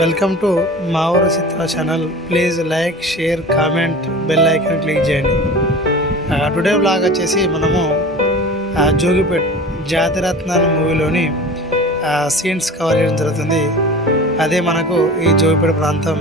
Welcome to మా ఊరు చిత్ర channel. Please like, share, comment, bell icon click చేయండి. టుడే వ్లాగ్ వచ్చేసి మనము జోగిపేట్ జాతిరత్నాలు మూవీలోని సీన్స్ కవర్ చేయడం జరుగుతుంది. అదే మనకు ఈ జోగిపేట ప్రాంతం.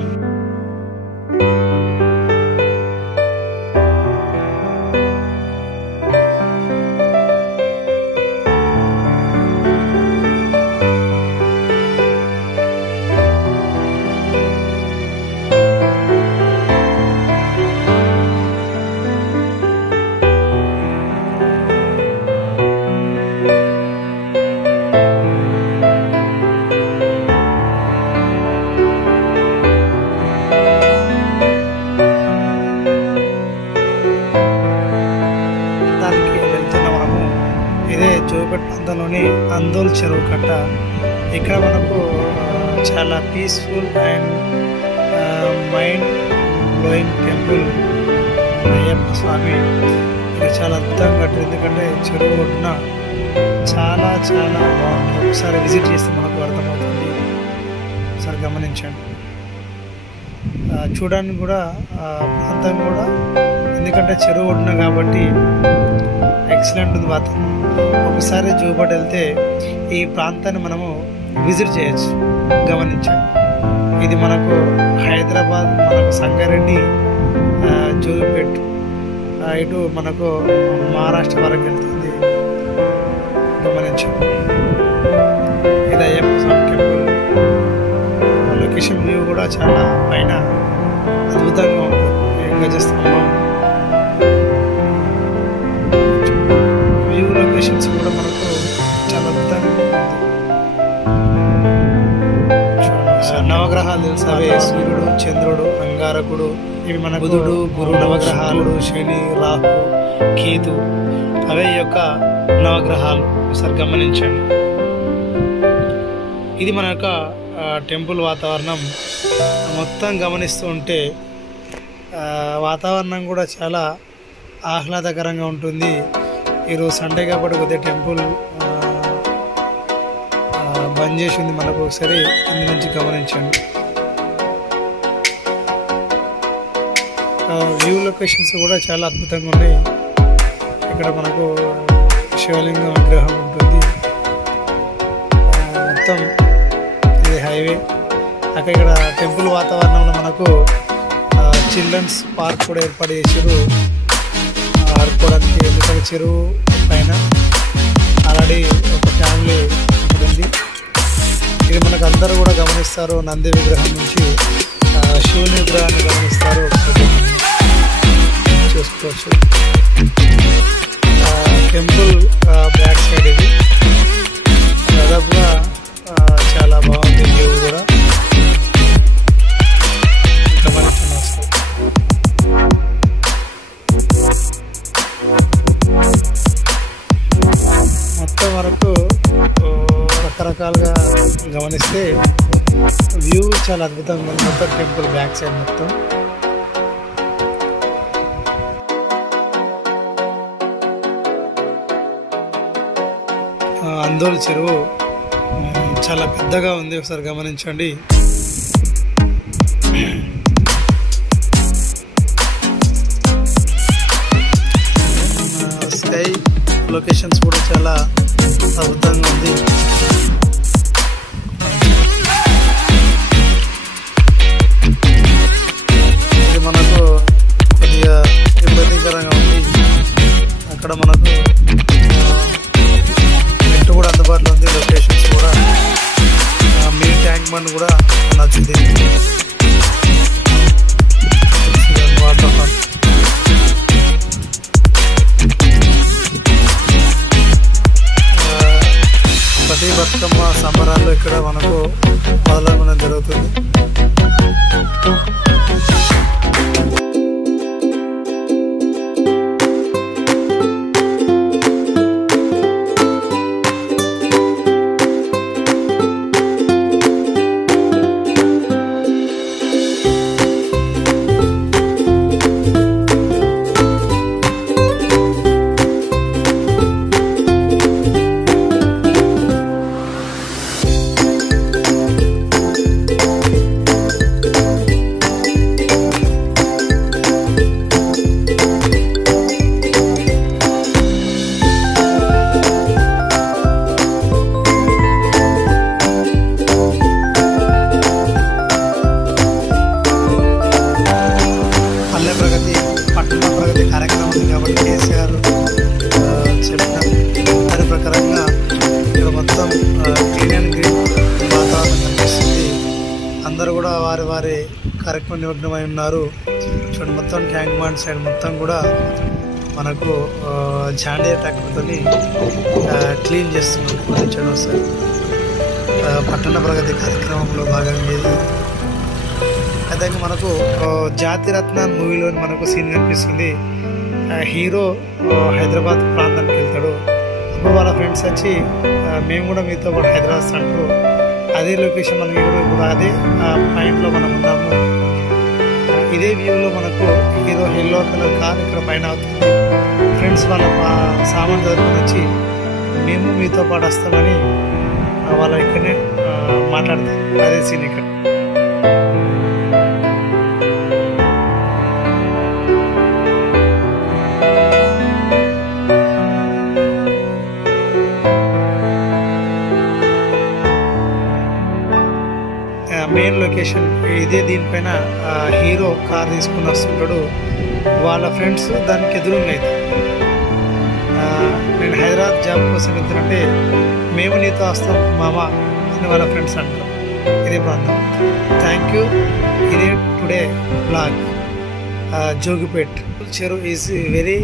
ఇదే జోగిపేట ప్రాంతంలోని అందోల్ చెరువు కట్ట. ఇక్కడ మనకు చాలా peaceful and mind blowing temple Ayyappa Swamy. ఇక్కడ చాలా అద్భుతంగా కట్టారు. ఎందుకంటే చెరువు ఒడ్డున చాలా చాలా బాగుంటుంది. ఒకసారి విజిట్ చేస్తే మనకు అర్థమవుతుంది. ఒకసారి గమనించండి. చూడడానికి కూడా ప్రాంతం కూడా, ఎందుకంటే చెరువు ఒడ్డున కాబట్టి ఎక్సలెంట్ ఉంది వాతావరణం. ఒకసారి జోగిపేట వెళ్తే ఈ ప్రాంతాన్ని మనము విజిట్ చేయొచ్చు. గమనించండి. ఇది మనకు హైదరాబాద్, మనకు సంగారెడ్డి, జోగిపేట్, ఇటు మనకు మహారాష్ట్ర వరకు వెళ్తుంది. గమనించండి. ఇది అయ్యప్ప స్వామి టెంపుల్. లొకేషన్ వ్యూ కూడా చాలా పైన అద్భుతంగా ఉంటుంది. గజస్తంభం వ్యూ లొకేషన్స్ కూడా మనకు చాలా అద్భుతంగా ఉంటుంది. నవగ్రహాలు తెలుసావే, సూర్యుడు, చంద్రుడు, అంగారకుడు, ఇవి మన బుధుడు, గురు నవగ్రహాలు, శని, రాహు, కేతు, అవే ఈ యొక్క నవగ్రహాలు. ఒకసారి గమనించండి. ఇది మన యొక్క టెంపుల్ వాతావరణం. మొత్తం గమనిస్తూ ఉంటే వాతావరణం కూడా చాలా ఆహ్లాదకరంగా ఉంటుంది. ఈరోజు సండే కాబట్టి కొద్దిగా టెంపుల్ బంద్ చేసి ఉంది. మనకు ఒకసారి కింద నుంచి గమనించండి. వ్యూ లొకేషన్స్ కూడా చాలా అద్భుతంగా ఉన్నాయి. ఇక్కడ మనకు శివలింగం విగ్రహం ఉంటుంది. మొత్తం ఇది హైవే. అక్కడ ఇక్కడ టెంపుల్ వాతావరణంలో మనకు చిల్డ్రన్స్ పార్క్ కూడా ఏర్పాటు చేశారు ఆడుకోవడానికి. ఎందుకంటే చెరువు పైన ఆల్రెడీ ఒక ఫ్యామిలీ ఉంది. ఇది మనకు అందరూ కూడా గమనిస్తారు. నంది విగ్రహం నుంచి శివుని విగ్రహాన్ని గమనిస్తారు. చూసుకోవచ్చు. టెంపుల్ బ్యాక్ సైడ్ ఇది దాదాపుగా చాలా బాగుంది. వ్యూ కూడా గమనించండి. మొత్తం వరకు రకరకాలుగా గమనిస్తే వ్యూ చాలా అద్భుతంగా ఉంది. మొత్తం టెంపుల్ బ్యాక్ సైడ్ మొత్తం అందోల్ చెరువు చాలా పెద్దగా ఉంది. ఒకసారి గమనించండి. స్కై లొకేషన్స్ కూడా చాలా అద్భుతంగా ఉంది. ఇది మనకు కొద్దిగా ఇబ్బందికరంగా ఉంది. అక్కడ మనకు నెట్ కూడా అందుబాటులో ఉంది. లొకేషన్స్ కూడా మినీ ట్యాంక్ బండ్ కూడా నచ్చింది. వాటర్ ఫాల్ ప్రతి బతుకమ్మ సంబరాల్లో ఇక్కడ మనకు మొదలవడం జరుగుతుంది. అందరూ కూడా వారి వారి కార్యక్రమం నిమగ్నమై ఉన్నారు. చూడండి మొత్తం ట్యాంక్ బండ్ సైడ్ మొత్తం కూడా మనకు జాండియర్ ట్రాక్టర్తో క్లీన్ చేస్తున్నారు. చూడండి సార్ పట్టణ ప్రగతి కార్యక్రమంలో భాగంగా ఇది. అదే మనకు జాతిరత్న మూవీలో మనకు సీన్ కనిపిస్తుంది. హీరో హైదరాబాద్ ప్రాంతానికి వెళ్తాడు. అప్పుడు వాళ్ళ ఫ్రెండ్స్ వచ్చి మేము కూడా మీతో పాటు హైదరాబాద్ అంటారు. అదే లొకేషన్ మనం ఇప్పుడు అదే పాయింట్లో మనం ఉన్నాము. ఇదే వ్యూలో మనకు హీరో ఎల్లో కలర్ కార్ ఇక్కడ పైన అవుతుంది. ఫ్రెండ్స్ వాళ్ళ సామాన్ చదువుకొని వచ్చి మేము మీతో పాటు వస్తామని వాళ్ళ ఇక్కడనే మాట్లాడతారు. అదే సీన్ ఇక్కడ. మెయిన్ లొకేషన్ ఇదే. దీనిపైన హీరో కార్ తీసుకుని వస్తుంటాడు. వాళ్ళ ఫ్రెండ్స్ దానికి ఎదురుగా అవుతారు. నేను హైదరాబాద్ జాబ్ కోసం వెళ్తానంటే మేము నీతో వస్తాం మామా అని వాళ్ళ ఫ్రెండ్స్ అంటారు. ఇదే ప్రాంతం. Thank you. ఇదే టుడే బ్లాగ్. జోగిపేట్ చెరువు ఈజ్ వెరీ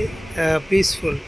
పీస్ఫుల్.